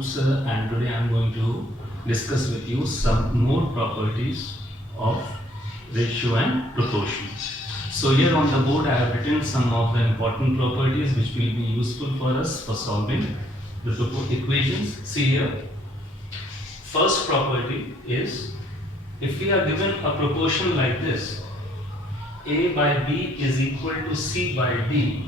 Anup and today I am going to discuss with you some more properties of ratio and proportion. So here on the board I have written some of the important properties which will be useful for us for solving the equations. See here, first property is, if we are given a proportion like this, A by B is equal to C by D,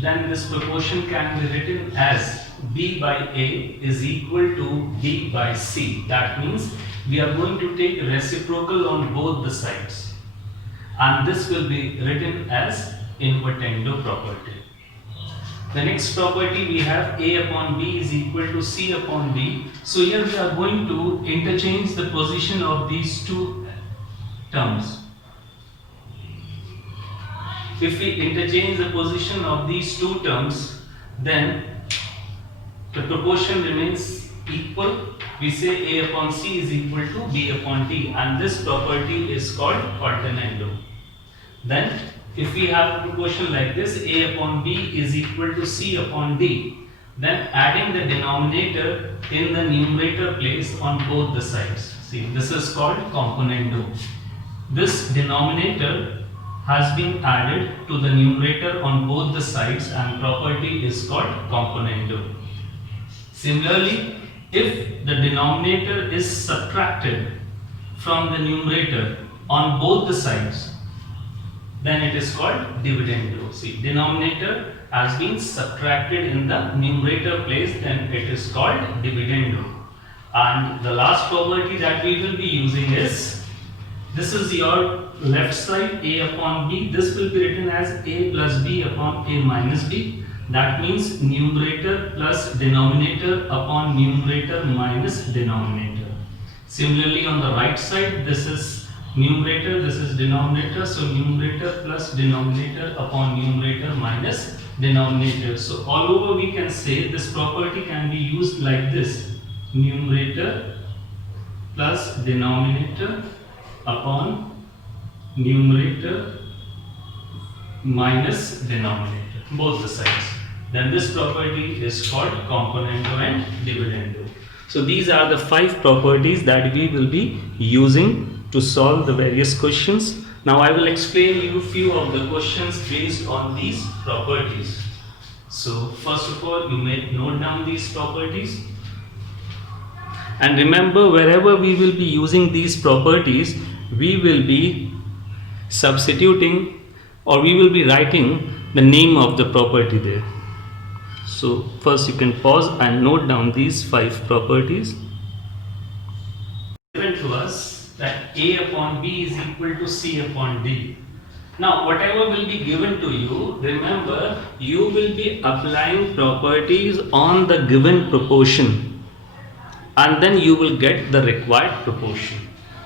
then this proportion can be written as B by A is equal to D by C. That means we are going to take reciprocal on both the sides, and this will be written as invertendo property. The next property we have A upon B is equal to C upon D. So here we are going to interchange the position of these two terms. If we interchange the position of these two terms, then the proportion remains equal. We say A upon C is equal to B upon T, and this property is called alternando. Then if we have a proportion like this, A upon B is equal to C upon D, then adding the denominator in the numerator place on both the sides. See, this is called componendo. This denominator has been added to the numerator on both the sides and property is called componendo. Similarly, if the denominator is subtracted from the numerator on both the sides, then it is called dividendo. See, denominator has been subtracted in the numerator place, then it is called dividendo. And the last property that we will be using is, this is your left side, A upon B. This will be written as A plus B upon A minus B. That means numerator plus denominator upon numerator minus denominator. Similarly, on the right side, this is numerator, this is denominator. So numerator plus denominator upon numerator minus denominator. So all over we can say this property can be used like this: numerator plus denominator upon numerator minus denominator, both the sides. Then this property is called componendo and dividendo. So these are the 5 properties that we will be using to solve the various questions. Now I will explain you few of the questions based on these properties. So first of all, you may note down these properties. And remember, wherever we will be using these properties, we will be substituting or we will be writing the name of the property there. So first you can pause and note down these 5 properties. Given to us that A upon B is equal to C upon D. Now whatever will be given to you, remember you will be applying properties on the given proportion, and then you will get the required proportion.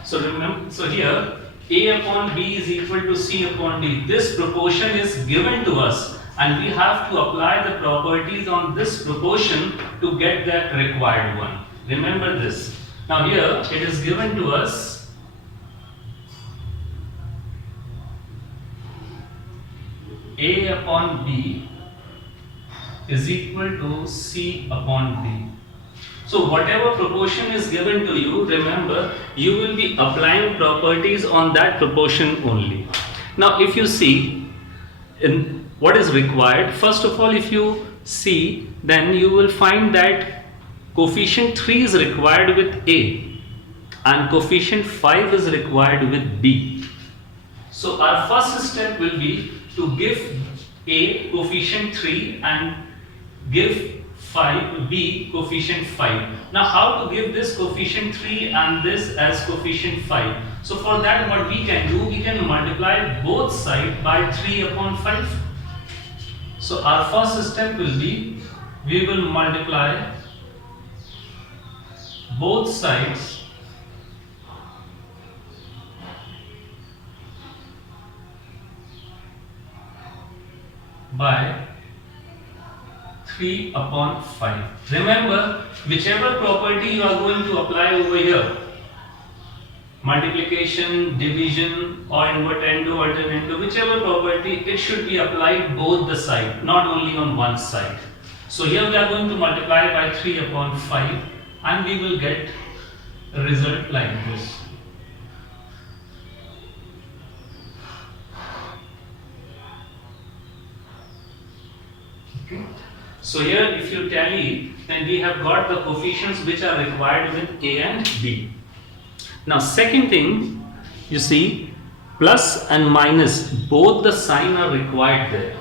So remember, so here A upon B is equal to C upon D. This proportion is given to us and we have to apply the properties on this proportion to get that required one. Remember this. Now here it is given to us A upon B is equal to C upon D. So whatever proportion is given to you, remember you will be applying properties on that proportion only. Now if you see in what is required, first of all, if you see, then you will find that coefficient 3 is required with A and coefficient 5 is required with B. So our first step will be to give A coefficient 3 and give B coefficient 5. Now how to give this coefficient 3 and this as coefficient 5? So for that, what we can do, we can multiply both sides by 3 upon 5. So our first step will be, we will multiply both sides by 3 upon 5. Remember, whichever property you are going to apply over here, multiplication, division or invertendo, alternando, whichever property, it should be applied both the side, not only on one side. So here we are going to multiply by 3 upon 5 and we will get a result like this. Okay. So here if you tally, then we have got the coefficients which are required with A and B. Now second thing, you see plus and minus, both the sign are required there.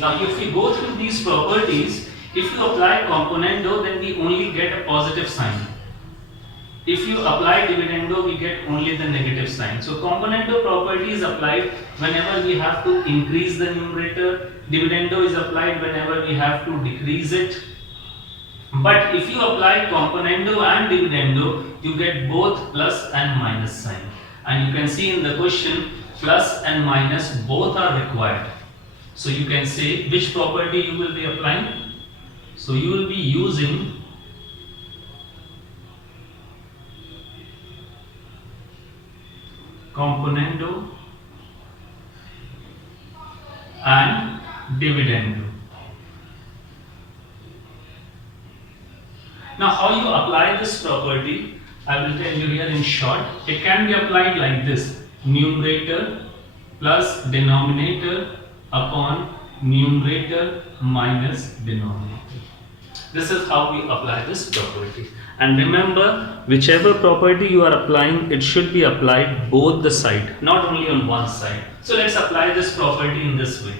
Now if we go through these properties, if you apply componendo, then we only get a positive sign. If you apply dividendo, we get only the negative sign. So componendo property is applied whenever we have to increase the numerator. Dividendo is applied whenever we have to decrease it. But if you apply componendo and dividendo, you get both plus and minus sign. And you can see in the question, plus and minus both are required. So you can say which property you will be applying. So you will be using componendo and dividendo. Now how you apply this property, I will tell you here in short. It can be applied like this: numerator plus denominator upon numerator minus denominator. This is how we apply this property. And remember, whichever property you are applying, it should be applied both the side, not only on one side. So let's apply this property in this way.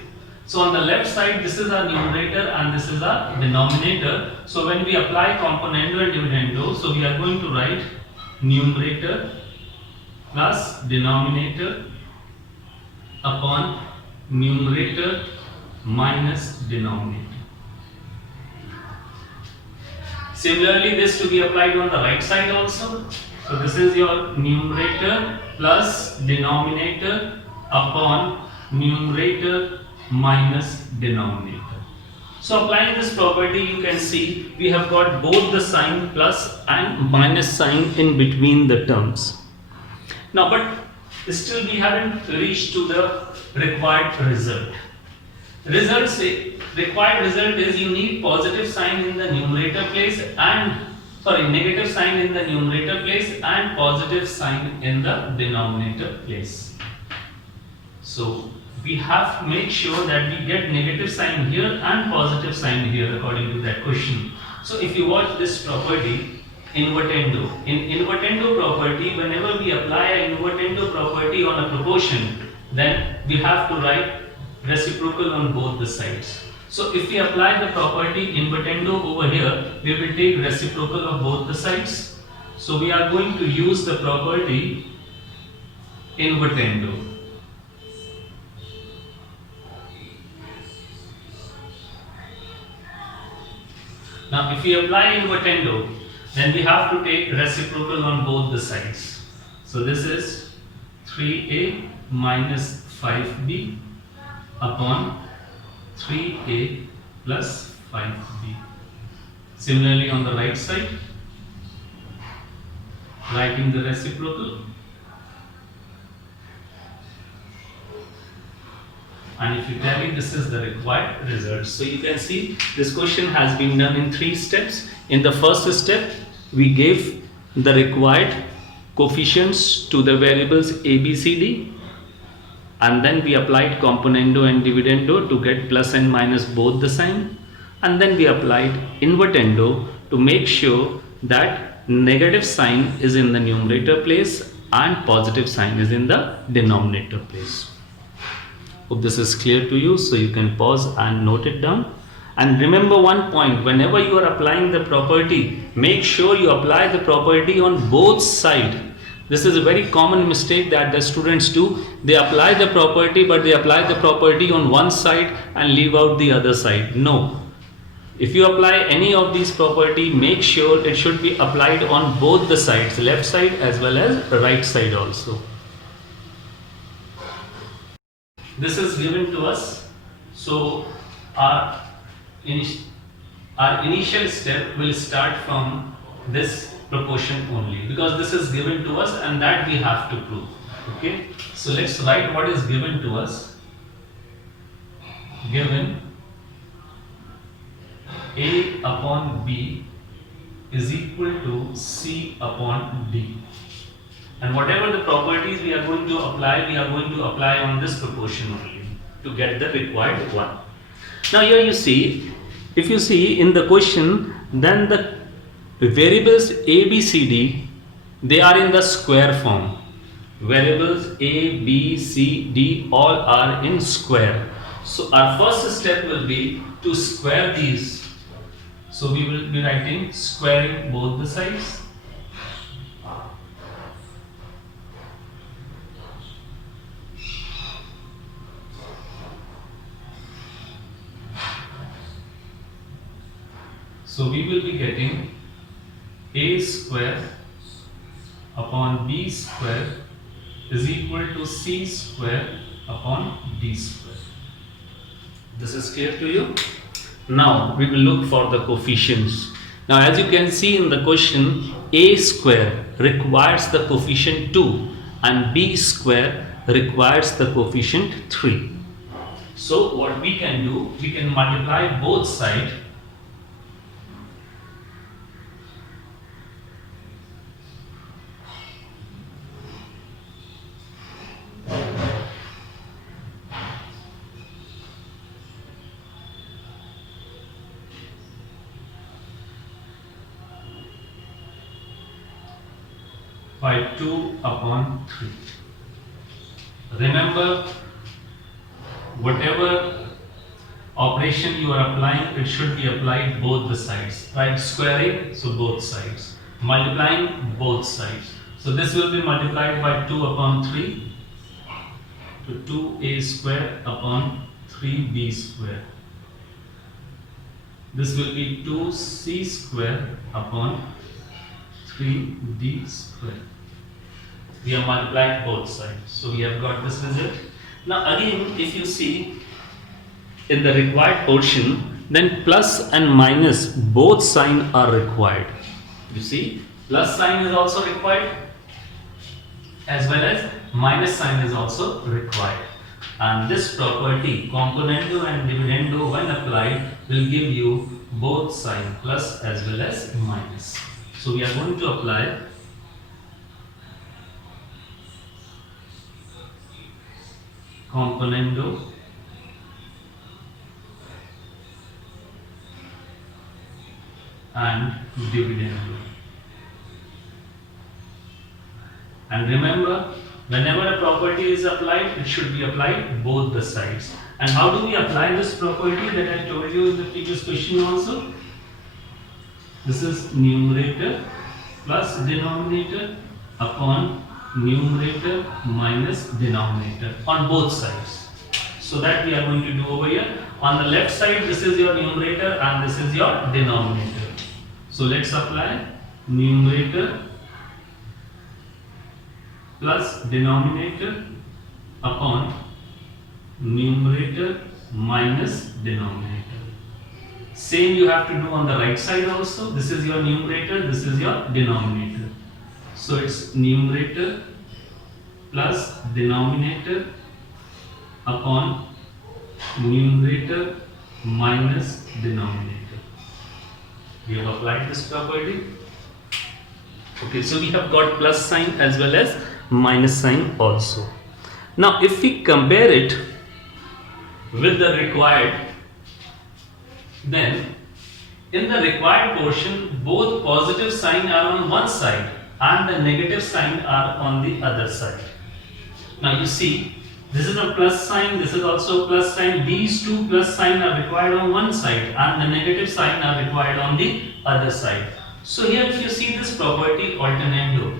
So on the left side, this is our numerator and this is our denominator. So when we apply componendo and dividendo, so we are going to write numerator plus denominator upon numerator minus denominator. Similarly, this to be applied on the right side also. So this is your numerator plus denominator upon numerator minus denominator. So applying this property, you can see we have got both the sign plus and minus sign in between the terms. Now, but still we haven't reached to the required result. Required result is you need positive sign in the numerator place and negative sign in the numerator place and positive sign in the denominator place. So we have to make sure that we get negative sign here and positive sign here according to that question. So if you watch this property, invertendo. In invertendo property, whenever we apply an invertendo property on a proportion, then we have to write reciprocal on both the sides. So if we apply the property invertendo over here, we will take reciprocal of both the sides. So we are going to use the property invertendo. Now if we apply invertendo, then we have to take reciprocal on both the sides. So this is 3a minus 5b upon 3a plus 5b. Similarly on the right side, writing the reciprocal, and if you tally, this is the required result. So you can see this question has been done in 3 steps. In the first step, we gave the required coefficients to the variables a, b, c, d, and then we applied componendo and dividendo to get plus and minus both the sign, and then we applied invertendo to make sure that negative sign is in the numerator place and positive sign is in the denominator place. Hope this is clear to you, so you can pause and note it down. And remember one point: whenever you are applying the property, make sure you apply the property on both sides. This is a very common mistake that the students do. They apply the property, but they apply the property on one side and leave out the other side. No. If you apply any of these property, make sure it should be applied on both the sides, left side as well as right side also. This is given to us, so our initial step will start from this proportion only, because this is given to us and that we have to prove. Okay, so let's write what is given to us. Given A upon B is equal to C upon D. And whatever the properties we are going to apply on this proportion only to get the required one. Now here you see, if you see in the question, then the variables A, B, C, D, they are in the square form. Variables A, B, C, D all are in square. So our first step will be to square these. So we will be writing squaring both the sides. So we will be getting A square upon B square is equal to C square upon D square. This is clear to you? Now we will look for the coefficients. Now as you can see in the question, A square requires the coefficient 2 and B square requires the coefficient 3. So what we can do, we can multiply both sides. By 2 upon 3. Remember, whatever operation you are applying, it should be applied both the sides. Right? Squaring, so both sides. Multiplying both sides. So this will be multiplied by 2 upon 3 to 2a square upon 3b square. This will be 2c square upon 3d square. We have multiplied both sides. So we have got this result. Now again, if you see in the required portion, then plus and minus both signs are required. You see, plus sign is also required as well as minus sign is also required. And this property, componendo and dividendo, when applied, will give you both sign plus as well as minus. So we are going to apply componendo and dividendo. And remember, whenever a property is applied, it should be applied both the sides. And how do we apply this property that I told you in the previous question also? This is numerator plus denominator upon numerator minus denominator on both sides. So that we are going to do over here. On the left side, this is your numerator and this is your denominator. So let's apply numerator plus denominator upon numerator minus denominator. Same you have to do on the right side also. This is your numerator, this is your denominator. So it's numerator plus denominator upon numerator minus denominator. We have applied this property. Okay, so we have got plus sign as well as minus sign also. Now if we compare it with the required, then in the required portion both positive sign are on one side and the negative sign are on the other side. Now you see, this is a plus sign, this is also a plus sign. These two plus sign are required on one side and the negative sign are required on the other side. So here if you see this property alternando,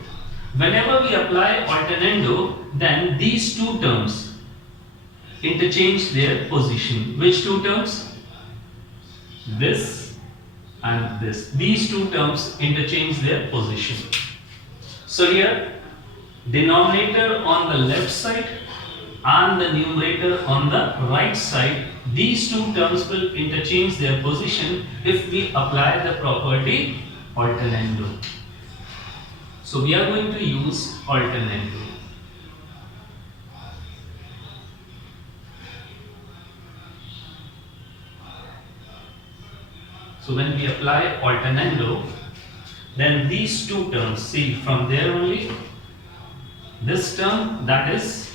whenever we apply alternando, then these two terms interchange their position. Which two terms? This and this. These two terms interchange their position. So here denominator on the left side and the numerator on the right side, these two terms will interchange their position if we apply the property alternando. So we are going to use alternando. So when we apply alternando, then these two terms, see from there only, this term, that is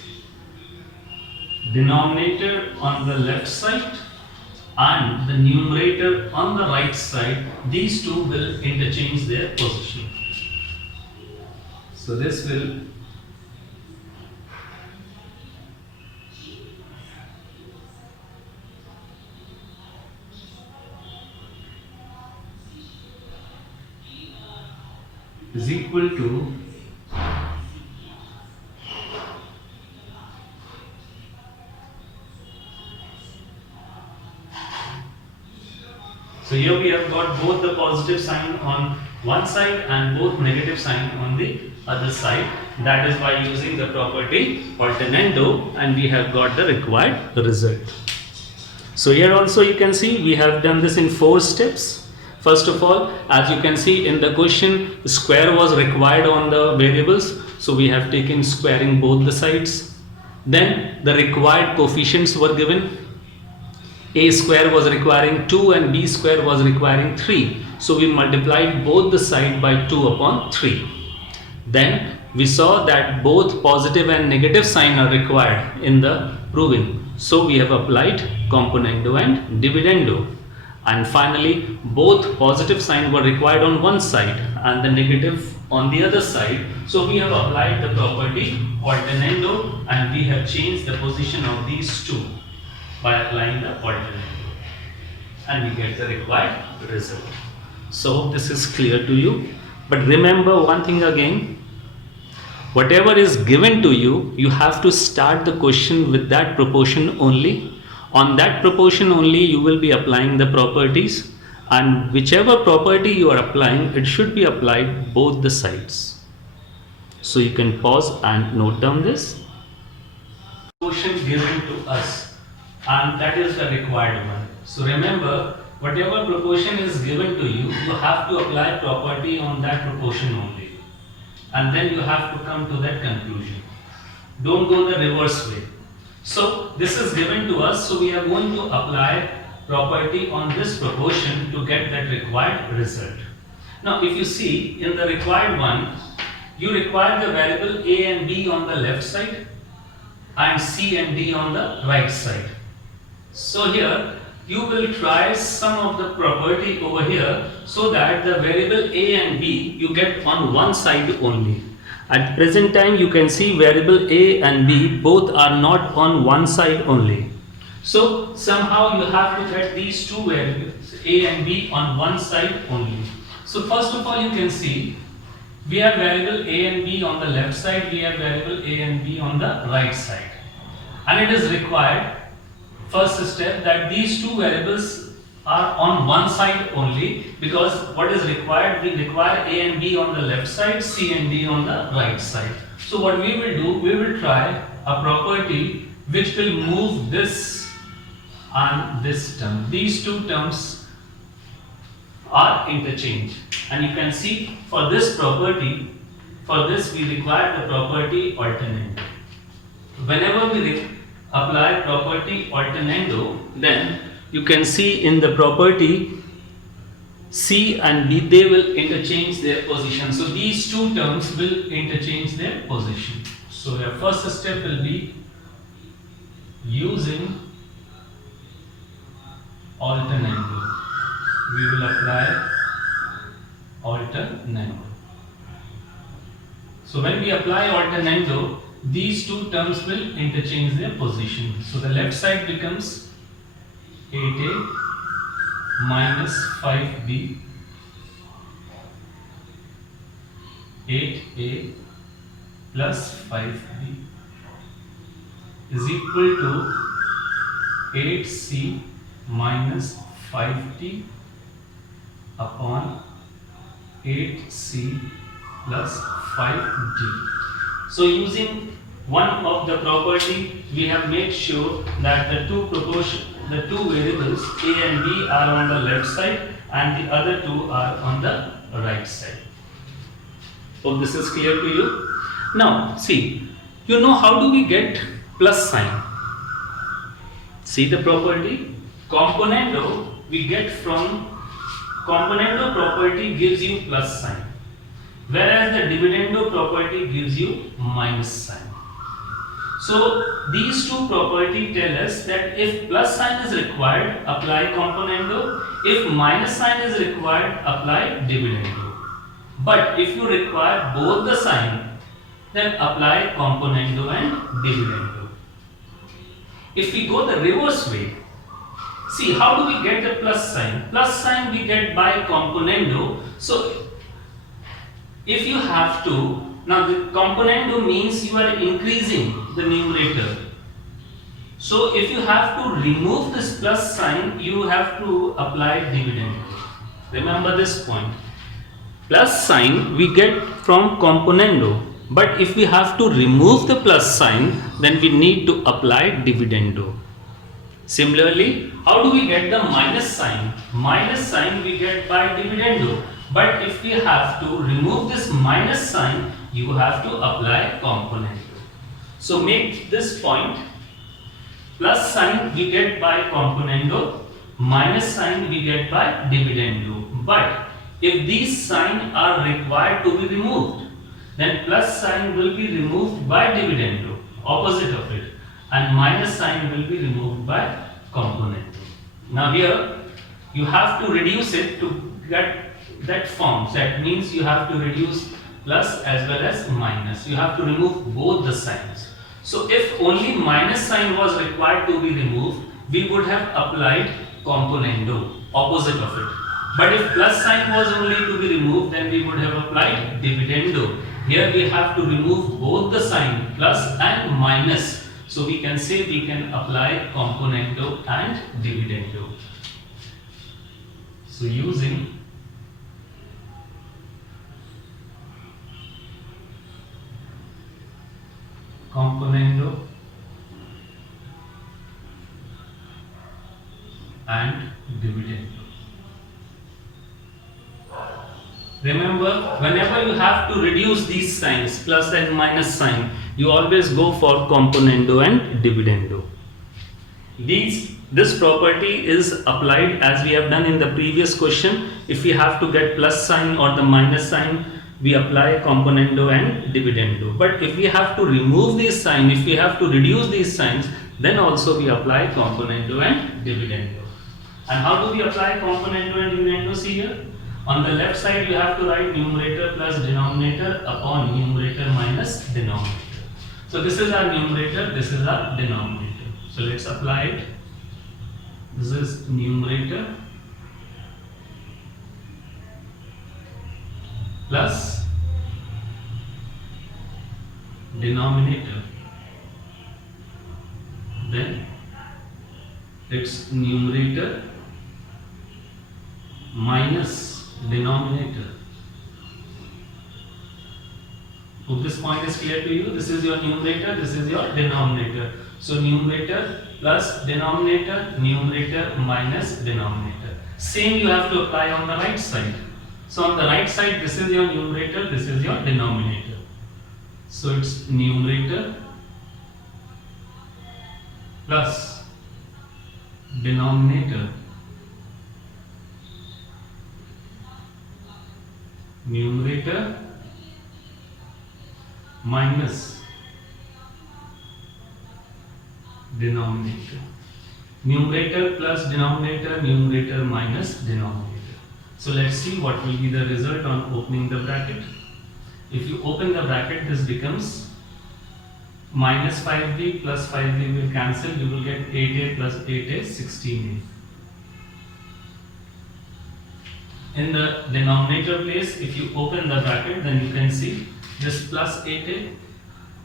denominator on the left side and the numerator on the right side, these two will interchange their position. So this will is equal to so here we have got both the positive sign on one side and both negative sign on the other side. That is by using the property alternando, and we have got the required result. So here also you can see we have done this in 4 steps. First of all, as you can see in the question, square was required on the variables, so we have taken squaring both the sides. Then the required coefficients were given. A square was requiring 2 and B square was requiring 3. So we multiplied both the side by 2 upon 3. Then we saw that both positive and negative sign are required in the proving. So we have applied componendo and dividendo. And finally, both positive sign were required on one side and the negative on the other side. So we have applied the property alternando and we have changed the position of these two by applying the alternando, and we get the required result. So this is clear to you. But remember one thing again, whatever is given to you, you have to start the question with that proportion only. On that proportion only you will be applying the properties, and whichever property you are applying, it should be applied both the sides. So you can pause and note down this. Proportion given to us, and that is the required one. So remember, whatever proportion is given to you, you have to apply property on that proportion only, and then you have to come to that conclusion. Don't go the reverse way. So this is given to us, so we are going to apply property on this proportion to get that required result. Now if you see in the required one, you require the variable a and b on the left side and c and d on the right side. So here you will try some of the property over here so that the variable a and b you get on one side only. At present time you can see variable a and b both are not on one side only. So somehow you have to get these two variables a and b on one side only. So first of all you can see we have variable a and b on the left side, we have variable a and b on the right side, and it is required first step that these two variables are on one side only, because what is required, we require a and b on the left side, c and d on the right side. So what we will do, we will try a property which will move this and this term. These two terms are interchanged, and you can see for this property, for this we require the property alternando. Whenever we apply property alternando, then you can see in the property c and b, they will interchange their position. So these two terms will interchange their position. So your first step will be using alternando. We will apply alternando. So when we apply alternando, these two terms will interchange their position. So the left side becomes 8a minus 5b, 8a plus 5b is equal to 8c minus 5d upon 8c plus 5d. So using one of the property, we have made sure that the two variables a and b are on the left side and the other two are on the right side. Hope this is clear to you. Now see, you know how do we get plus sign? See the property componendo we get from componendo property gives you plus sign, whereas the dividendo property gives you minus sign. So these two properties tell us that if plus sign is required, apply componendo. If minus sign is required, apply dividendo. But if you require both the sign, then apply componendo and dividendo. If we go the reverse way, see how do we get the plus sign? Plus sign we get by componendo. So if you have to, now the componendo means you are increasing the numerator. So if you have to remove this plus sign, you have to apply dividendo. Remember this point. Plus sign we get from componendo, but if we have to remove the plus sign, then we need to apply dividendo. Similarly, how do we get the minus sign? Minus sign we get by dividendo, but if we have to remove this minus sign, you have to apply componendo. So make this point, plus sign we get by componendo, minus sign we get by dividendo. But if these signs are required to be removed, then plus sign will be removed by dividendo, opposite of it, and minus sign will be removed by componendo. Now here you have to reduce it to get that form. That means you have to reduce plus as well as minus. You have to remove both the signs. So if only minus sign was required to be removed, we would have applied componendo, opposite of it. But if plus sign was only to be removed, then we would have applied dividendo. Here we have to remove both the sign, plus and minus. So we can say we can apply componendo and dividendo. So using componendo and dividendo. Remember, whenever you have to reduce these signs, plus and minus sign, you always go for componendo and dividendo. This property is applied as we have done in the previous question. If we have to get plus sign or the minus sign, we apply componendo and dividendo. But if we have to remove these signs, if we have to reduce these signs, then also we apply componendo and dividendo. And how do we apply componendo and dividendo? See here. On the left side, you have to write numerator plus denominator upon numerator minus denominator. So this is our numerator, this is our denominator. So let's apply it. This is numerator plus denominator. Then it's numerator minus denominator. Hope this point is clear to you. This is your numerator, this is your denominator. So numerator plus denominator, numerator minus denominator. Same you have to apply on the right side. So on the right side, this is your numerator, this is your denominator. So it's numerator plus denominator numerator minus denominator. Numerator plus denominator, numerator minus denominator. So let's see what will be the result on opening the bracket. If you open the bracket, this becomes minus 5b plus 5b will cancel. You will get 8a plus 8a, 16a. In the denominator place, if you open the bracket, then you can see this plus 8a,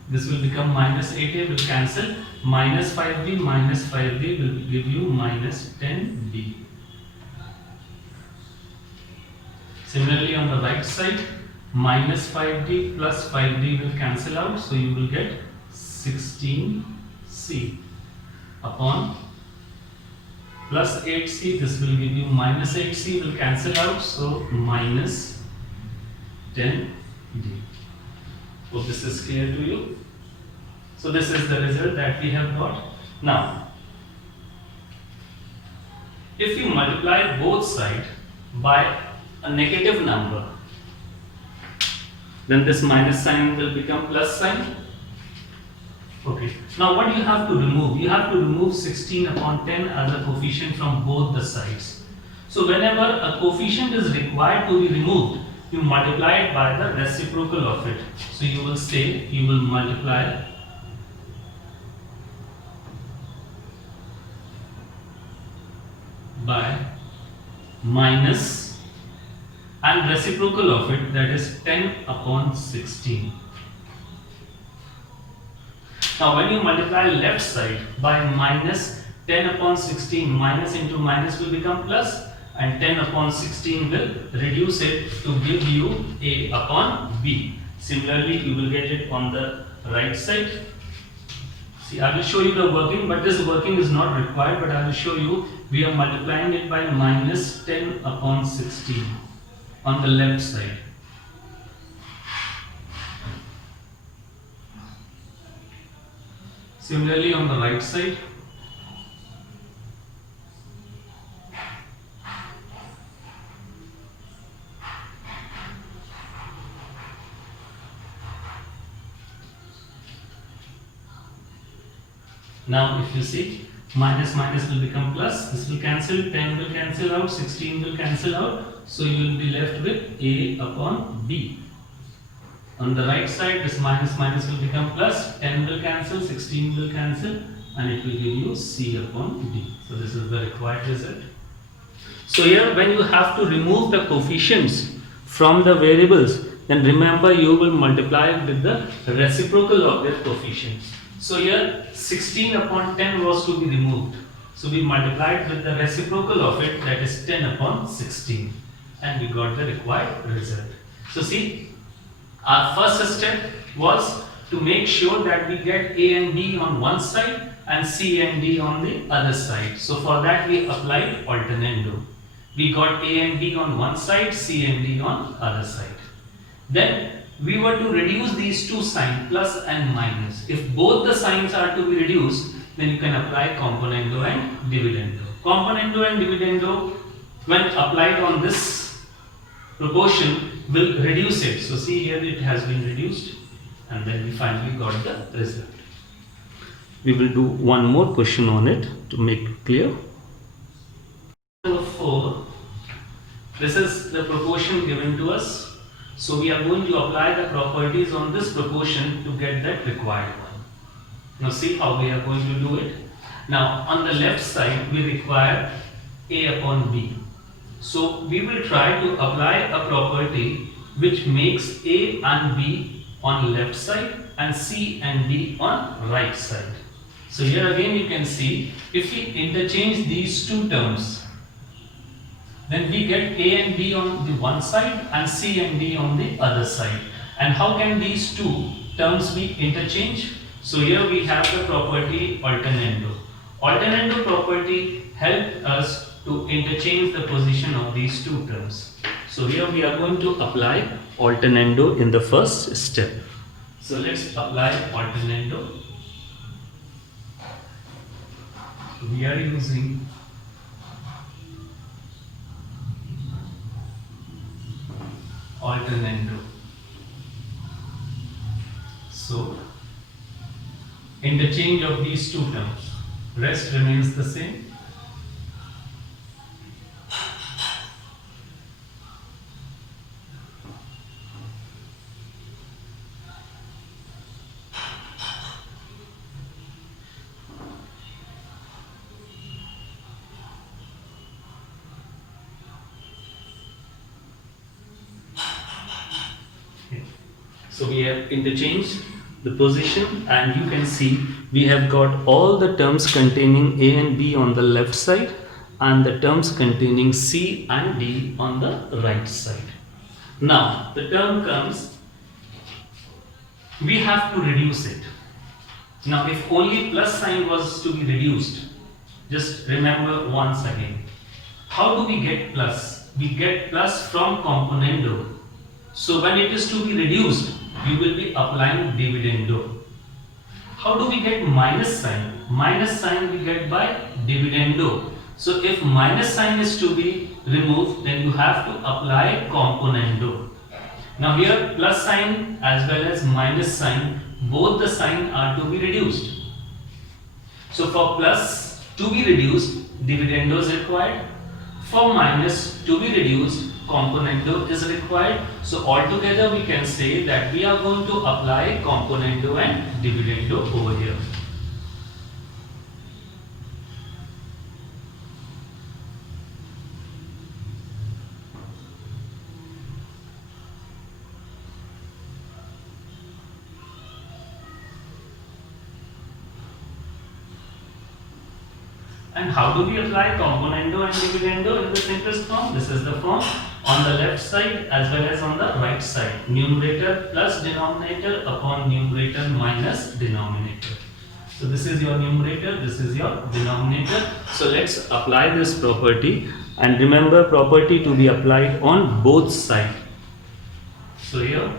this will become minus 8a, will cancel. Minus 5b will give you minus 10b. Similarly, on the right side, minus 5d plus 5d will cancel out, so you will get 16c upon plus 8c, this will give you minus 8c, will cancel out, so minus 10d. Hope this is clear to you. So this is the result that we have got. Now, if you multiply both sides, by a negative number, then this minus sign will become plus sign. Okay. Now what you have to remove? You have to remove 16 upon 10 as a coefficient from both the sides. So whenever a coefficient is required to be removed, you multiply it by the reciprocal of it. So you will say, you will multiply by minus and reciprocal of it, that is 10 upon 16. Now when you multiply left side by minus 10 upon 16, minus into minus will become plus, and 10 upon 16 will reduce it to give you A upon B. Similarly, you will get it on the right side. See, I will show you the working, but this working is not required, but I will show you. We are multiplying it by minus 10 upon 16 on the left side. Similarly, on the right side, now if you see, minus minus will become plus, this will cancel, 10 will cancel out, 16 will cancel out, so you will be left with A upon B. On the right side, this minus minus will become plus, 10 will cancel, 16 will cancel, and it will give you C upon D. So this is the required result. So here when you have to remove the coefficients from the variables, then remember you will multiply with the reciprocal of their coefficients. So here 16 upon 10 was to be removed. So we multiplied with the reciprocal of it, that is 10 upon 16, and we got the required result. So see, our first step was to make sure that we get A and B on one side and C and D on the other side. So for that we applied alternando. We got A and B on one side, C and D on other side. Then we were to reduce these two signs, plus and minus. If both the signs are to be reduced, then you can apply componendo and dividendo. Componendo and dividendo, when applied on this proportion, will reduce it. So see here it has been reduced, and then we finally got the result. We will do one more question on it to make it clear. 4. This is the proportion given to us. So we are going to apply the properties on this proportion to get that required one. Now see how we are going to do it. Now on the left side we require A upon B. So we will try to apply a property which makes A and B on left side and C and D on right side. So here again you can see, if we interchange these two terms, then we get A and B on the one side and C and D on the other side. And how can these two terms be interchanged? So here we have the property alternando. Alternando property helps us to interchange the position of these two terms. So here we are going to apply alternando in the first step. So let's apply alternando. So we are using alternando. So interchange of these two terms, rest remains the same. So we have interchanged the position, and you can see we have got all the terms containing A and B on the left side and the terms containing C and D on the right side. Now the term comes, we have to reduce it. Now if only plus sign was to be reduced, just remember once again, how do we get plus? We get plus from componendo. So when it is to be reduced, you will be applying dividendo. How do we get minus sign? Minus sign we get by dividendo. So if minus sign is to be remove, then you have to apply componendo. Now here plus sign as well as minus sign, both the sign are to be reduced. So for plus to be reduced, dividendo is required. For minus to be reduced, componendo is required. So altogether we can say that we are going to apply componendo and dividendo over here. And how do we apply componendo and dividendo in the simplest form? This is the form on the left side as well as on the right side. Numerator plus denominator upon numerator minus denominator. So this is your numerator, this is your denominator. So let's apply this property, and remember property to be applied on both sides. So here,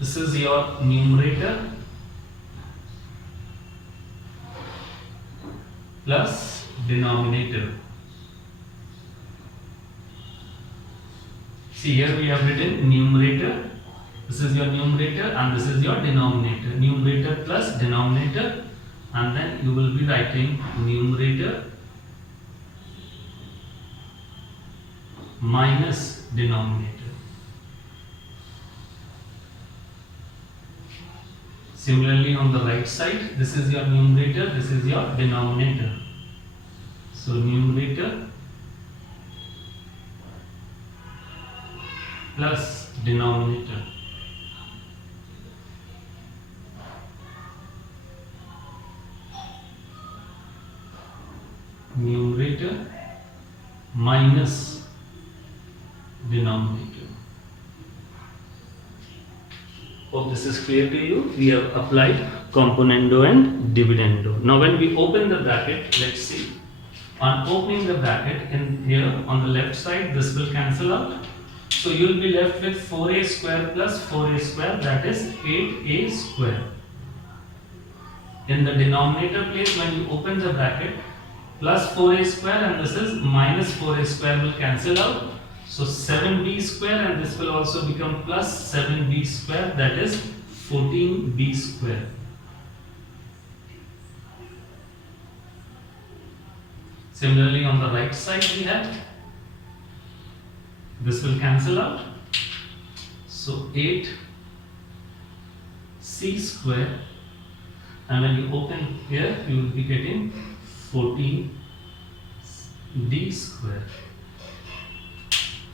this is your numerator plus denominator. See, here we have written numerator. This is your numerator and this is your denominator. Numerator plus denominator, and then you will be writing numerator minus denominator. Similarly on the right side, this is your numerator, this is your denominator. So numerator plus denominator. Numerator minus denominator. Hope this is clear to you. We have applied componendo and dividendo. Now when we open the bracket, let's see. On opening the bracket, in here on the left side, this will cancel out. So you will be left with 4a square plus 4a square, that is 8a square. In the denominator place, when you open the bracket, plus 4a square and this is minus 4a square will cancel out. So 7b square, and this will also become plus 7b square, that is 14b square. Similarly on the right side we have, this will cancel out. So 8c square, and when you open here you will be getting 14d square.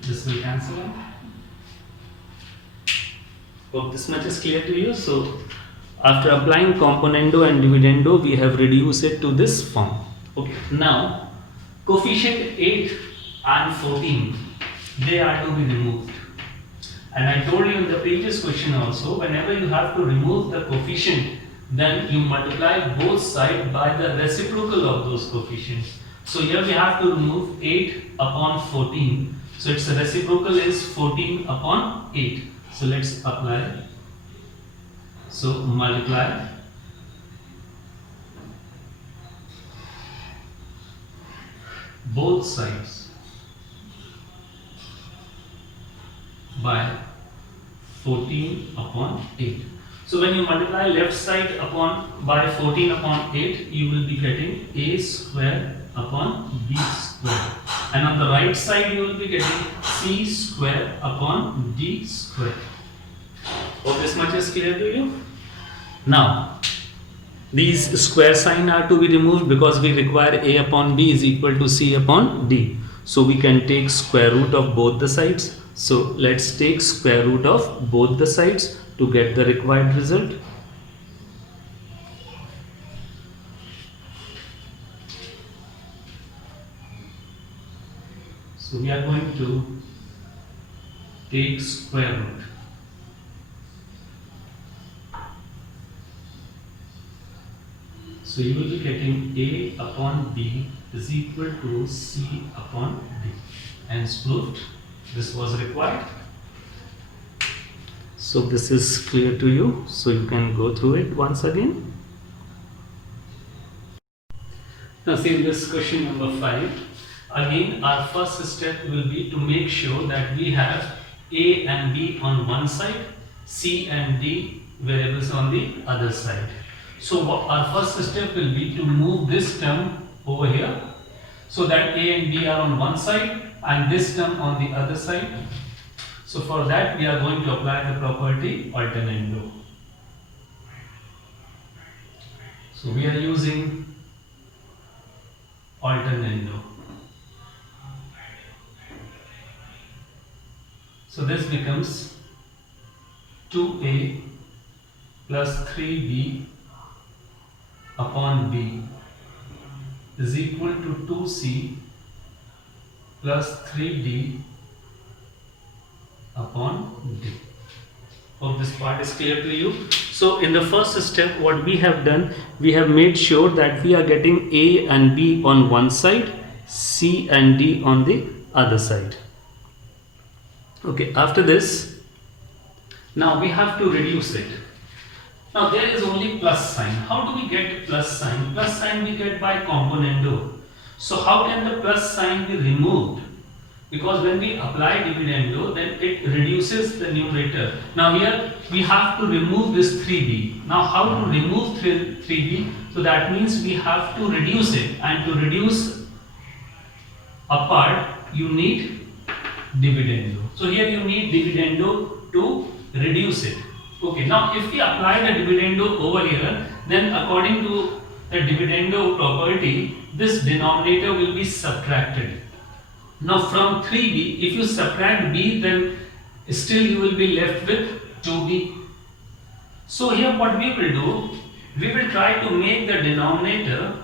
This will cancel out. Hope this much is clear to you. So after applying componendo and dividendo, we have reduced it to this form. Okay, now coefficient 8 and 14, they are to be removed. And I told you in the previous question also, whenever you have to remove the coefficient, then you multiply both sides by the reciprocal of those coefficients. So here we have to remove 8 upon 14. So its reciprocal is 14 upon 8. So let's apply. So multiply both sides by 14 upon 8. So when you multiply left side by 14 upon 8, you will be getting a square upon b square, and on the right side you will be getting c square upon d square. Hope this much is clear to you. Now these square sign are to be removed because we require a upon b is equal to c upon d. So we can take square root of both the sides. So let's take square root of both the sides to get the required result. So we are going to take square root. So you will be getting a upon b is equal to c upon d. Hence proved. This was required. So this is clear to you. So you can go through it once again. Now see in this question number 5. Again, our first step will be to make sure that we have A and B on one side, C and D variables on the other side. So our first step will be to move this term over here so that A and B are on one side and this term on the other side. So for that we are going to apply the property alternando. So we are using alternando. So this becomes 2a plus 3b upon b is equal to 2c plus 3d upon d. Hope this part is clear to you. So in the first step, what we have done, we have made sure that we are getting A and B on one side, C and D on the other side. Okay, after this, now we have to reduce it. Now there is only plus sign. How do we get plus sign? Plus sign we get by componendo. So how can the plus sign be removed? Because when we apply dividendo, then it reduces the numerator. Now here we have to remove this 3b. Now how to remove 3b? So that means we have to reduce it, and to reduce a part you need dividendo. So here you need dividendo to reduce it. Okay, now if we apply the dividendo over here, then according to the dividendo property, this denominator will be subtracted. Now from 3b, if you subtract b, then still you will be left with 2b. So here what we will do, we will try to make the denominator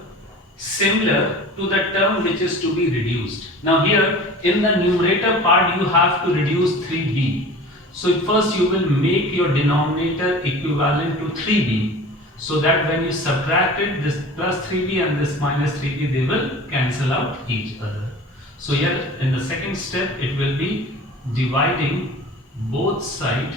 similar to the term which is to be reduced. Now here in the numerator part you have to reduce 3b. So first you will make your denominator equivalent to 3b, so that when you subtract it, this plus 3b and this minus 3b, they will cancel out each other. So here in the second step it will be dividing both sides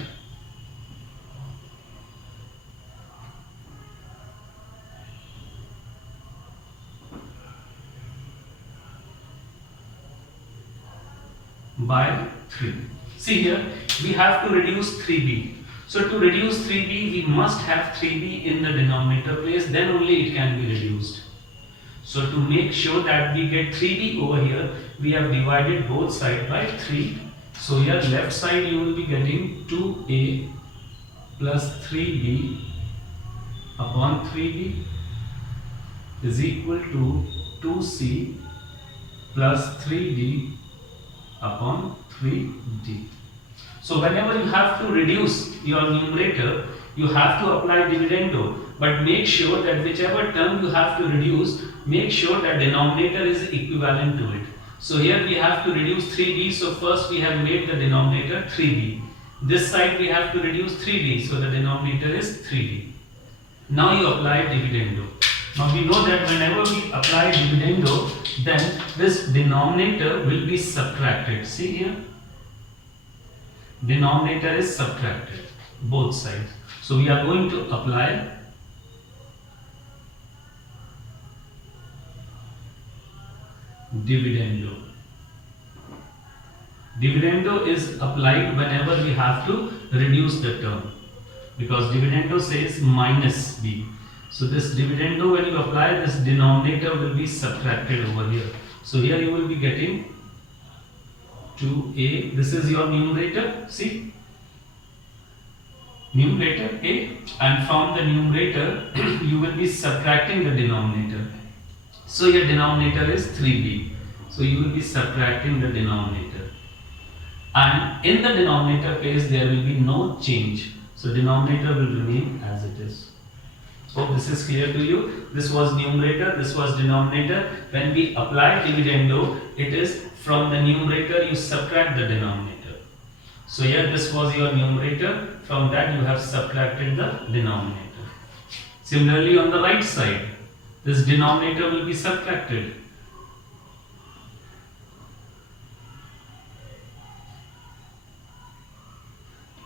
by 3. See here, we have to reduce 3b. So to reduce 3b, we must have 3b in the denominator place, then only it can be reduced. So to make sure that we get 3b over here, we have divided both sides by 3. So here left side you will be getting 2a plus 3b upon 3b is equal to 2c plus 3d upon 3d. So whenever you have to reduce your numerator, you have to apply dividendo, but make sure that whichever term you have to reduce, make sure that denominator is equivalent to it. So here we have to reduce 3b, so first we have made the denominator 3b. This side we have to reduce 3b, so the denominator is 3d. Now you apply dividendo. Now we know that whenever we apply dividendo, then this denominator will be subtracted. See here, denominator is subtracted, both sides. So we are going to apply dividendo. Dividendo is applied whenever we have to reduce the term, because dividendo says minus b. So this dividendo, when you apply, this denominator will be subtracted over here. So here you will be getting 2a, this is your numerator, see, numerator a, and from the numerator you will be subtracting the denominator. So your denominator is 3b, so you will be subtracting the denominator, and in the denominator place there will be no change, so denominator will remain as it is. Hope this is clear to you. This was numerator, this was denominator. When we apply dividendo, it is from the numerator you subtract the denominator. So here this was your numerator, from that you have subtracted the denominator. Similarly on the right side, this denominator will be subtracted.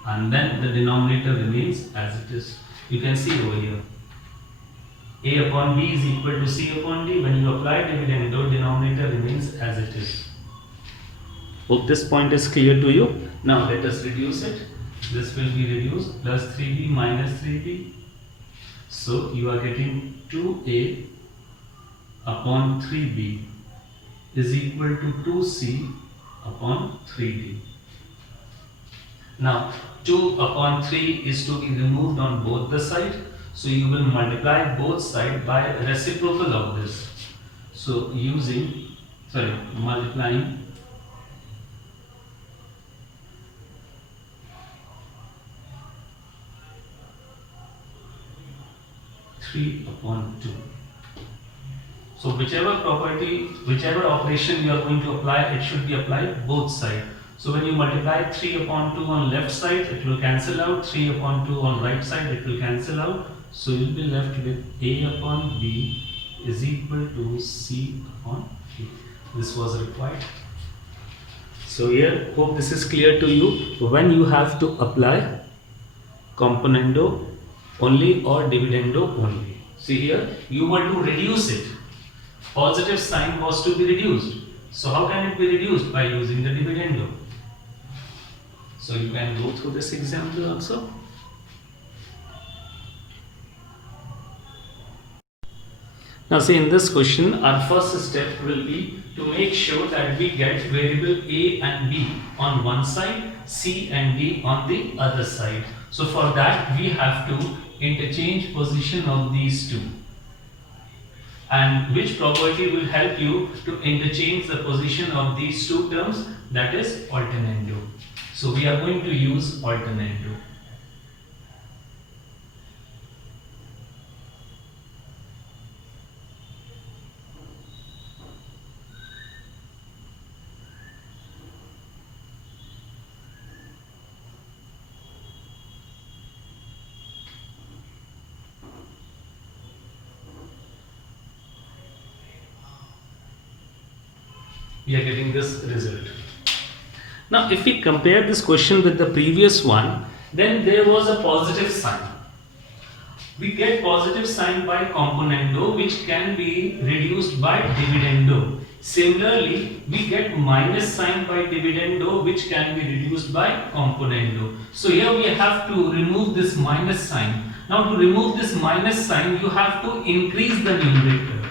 And then the denominator remains as it is. You can see over here. A upon B is equal to C upon D. When you apply dividendo, denominator remains as it is. Hope this point is clear to you. Now let us reduce it. This will be reduced, plus 3b minus 3b. So you are getting 2a upon 3b is equal to 2c upon 3d. Now 2 upon 3 is to be removed on both the sides. So you will multiply both sides by reciprocal of this. So multiplying 3 upon 2. So whichever operation you are going to apply, it should be applied both sides. So when you multiply 3 upon 2 on left side, it will cancel out. 3 upon 2 on right side, it will cancel out. So you will be left with A upon B is equal to C upon D. This was required. So here, hope this is clear to you. When you have to apply componendo only or dividendo only. See here, you want to reduce it. Positive sign was to be reduced. So how can it be reduced? By using the dividendo. So you can go through this example also. Now see, in this question, our first step will be to make sure that we get variable A and B on one side, C and D on the other side. So for that, we have to interchange position of these two. And which property will help you to interchange the position of these two terms? That is alternando. So we are going to use alternando. We are getting this result. Now if we compare this question with the previous one, then there was a positive sign. We get positive sign by componendo, which can be reduced by dividendo. Similarly, we get minus sign by dividendo, which can be reduced by componendo. So here we have to remove this minus sign. Now to remove this minus sign, you have to increase the numerator.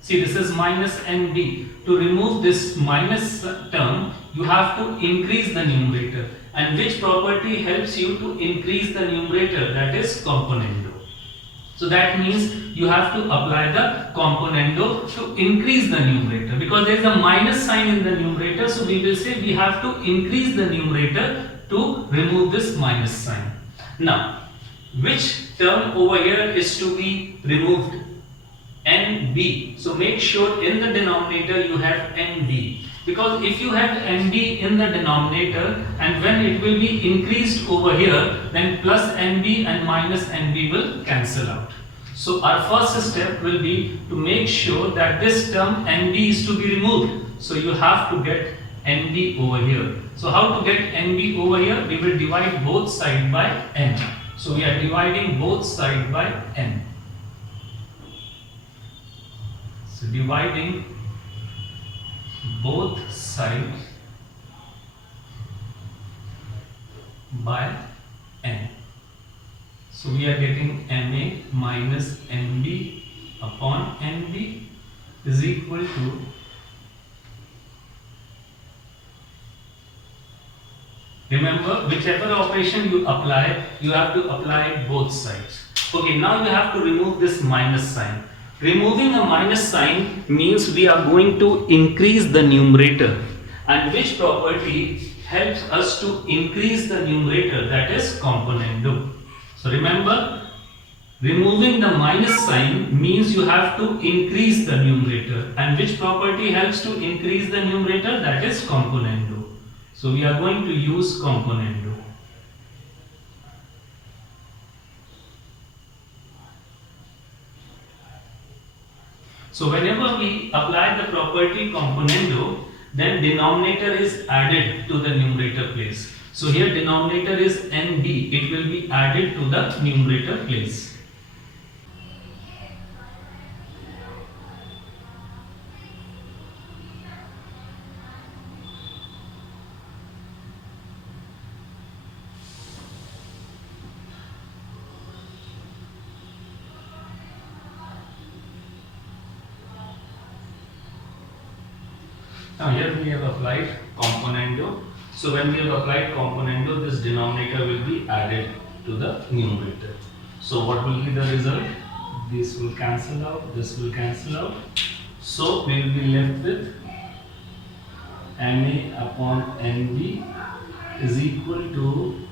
See, this is minus ND. To remove this minus term, you have to increase the numerator. And which property helps you to increase the numerator? That is componendo. So that means you have to apply the componendo to increase the numerator. Because there is a minus sign in the numerator, so we will say we have to increase the numerator to remove this minus sign. Now, which term over here is to be removed? NB. So make sure in the denominator you have NB. Because if you have NB in the denominator and when it will be increased over here, then plus NB and minus NB will cancel out. So our first step will be to make sure that this term NB is to be removed. So you have to get NB over here. So how to get NB over here? We will divide both sides by N. So we are dividing both sides by N. So dividing both sides by N. So we are getting NA minus NB upon NB is equal to remember, whichever operation you apply, you have to apply both sides. Okay, now you have to remove this minus sign. Removing a minus sign means we are going to increase the numerator. And which property helps us to increase the numerator? That is componendo. So remember, removing the minus sign means you have to increase the numerator. And which property helps to increase the numerator? That is componendo. So we are going to use componendo. So whenever we apply the property componendo, then denominator is added to the numerator place. So here denominator is NB, it will be added to the numerator place. Now here we have applied componendo. So when we have applied componendo, this denominator will be added to the numerator. So what will be the result? This will cancel out, this will cancel out. So we will be left with Na upon Nb is equal to.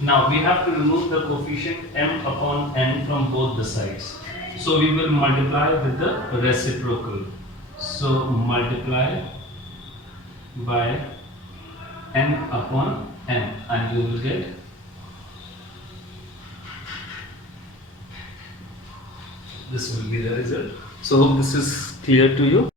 Now we have to remove the coefficient m upon n from both the sides. So we will multiply with the reciprocal. So multiply by n upon n and you will get this will be the result. So hope this is clear to you.